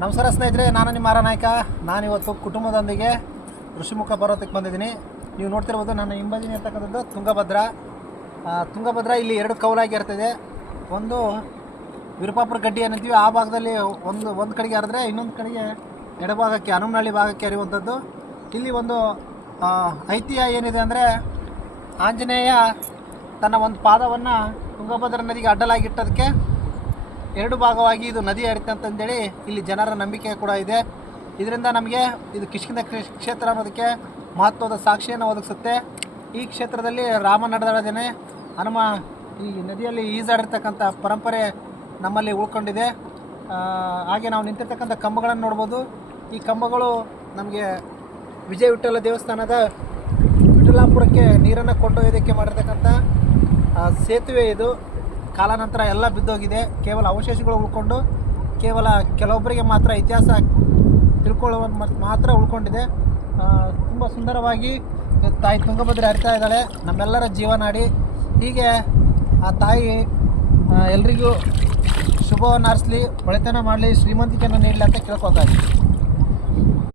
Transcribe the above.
ನಮಸ್ಕಾರ ಸ್ನೇಹಿತರೆ, ನಾನು ನಿಮ್ಮ ನಾಯಕ. ನಾನಿವತ್ತು ಕುಟುಂಬದೊಂದಿಗೆ ಋಷಿಮುಖ ಪರ್ವತಕ್ಕೆ ಬಂದಿದ್ದೀನಿ. ನೀವು ನೋಡ್ತಿರ್ಬೋದು ನನ್ನ ಹಿಂಬದಿನ ಇರ್ತಕ್ಕಂಥದ್ದು ತುಂಗಭದ್ರಾ. ಇಲ್ಲಿ ಎರಡು ಕೌಲಾಗಿ ಇರ್ತದೆ. ಒಂದು ವಿರುಪಾಪುರ ಗಡ್ಡಿ ಏನಂತೀವಿ, ಆ ಭಾಗದಲ್ಲಿ ಒಂದು ಕಡೆಗೆ ಹರಿದ್ರೆ ಇನ್ನೊಂದು ಕಡೆಗೆ ಎಡಭಾಗಕ್ಕೆ ಹನುಮನಹಳ್ಳಿ ಭಾಗಕ್ಕೆ ಹರಿಯುವಂಥದ್ದು. ಇಲ್ಲಿ ಒಂದು ಐತಿಹ್ಯ ಏನಿದೆ ಅಂದರೆ, ಆಂಜನೇಯ ತನ್ನ ಒಂದು ಪಾದವನ್ನು ತುಂಗಭದ್ರಾ ನದಿಗೆ ಅಡ್ಡಲಾಗಿಟ್ಟದಕ್ಕೆ ಎರಡು ಭಾಗವಾಗಿ ಇದು ನದಿ ಹರಿತೆ ಅಂತಂದೇಳಿ ಇಲ್ಲಿ ಜನರ ನಂಬಿಕೆ ಕೂಡ ಇದೆ. ಇದರಿಂದ ನಮಗೆ ಇದು ಕಿಷ್ಕಿಂಧ ಕ್ಷೇತ್ರ ಅನ್ನೋದಕ್ಕೆ ಮಹತ್ವದ ಸಾಕ್ಷಿಯನ್ನು ಒದಗಿಸುತ್ತೆ. ಈ ಕ್ಷೇತ್ರದಲ್ಲಿ ರಾಮ ನಡೆದಾಡದೇನೆ ಹನುಮ ಈ ನದಿಯಲ್ಲಿ ಈಜಾಡಿರ್ತಕ್ಕಂಥ ಪರಂಪರೆ ನಮ್ಮಲ್ಲಿ ಉಳ್ಕೊಂಡಿದೆ. ಹಾಗೆ ನಾವು ನಿಂತಿರ್ತಕ್ಕಂಥ ಕಂಬಗಳನ್ನು ನೋಡ್ಬೋದು. ಈ ಕಂಬಗಳು ನಮಗೆ ವಿಜಯ ವಿಠ್ಠಲ ದೇವಸ್ಥಾನದ ವಿಠಲಾಪುರಕ್ಕೆ ನೀರನ್ನು ಕೊಂಡೊಯ್ಯೋದಕ್ಕೆ ಮಾಡಿರ್ತಕ್ಕಂಥ ಸೇತುವೆ. ಇದು ಕಾಲಾನಂತರ ಎಲ್ಲ ಬಿದ್ದೋಗಿದೆ. ಕೇವಲ ಅವಶೇಷಗಳು ಉಳ್ಕೊಂಡು ಕೇವಲ ಕೆಲವೊಬ್ಬರಿಗೆ ಮಾತ್ರ ಇತಿಹಾಸ ತಿಳ್ಕೊಳ್ಳುವ ಮಾತ್ರ ಉಳ್ಕೊಂಡಿದೆ. ತುಂಬ ಸುಂದರವಾಗಿ ತಾಯಿ ತುಂಗಭದ್ರೆ ಹರಿತಾ ಇದ್ದಾಳೆ, ನಮ್ಮೆಲ್ಲರ ಜೀವನಾಡಿ. ಹೀಗೆ ಆ ತಾಯಿ ಎಲ್ರಿಗೂ ಶುಭವನ್ನು ಹಾರಿಸಲಿ, ಒಳಿತನ ಮಾಡಲಿ, ಶ್ರೀಮಂತಿಕೆಯನ್ನು ನೀಡಲಿ ಅಂತ ಕೇಳ್ಕೊತಾ ಇದ್ದೀನಿ.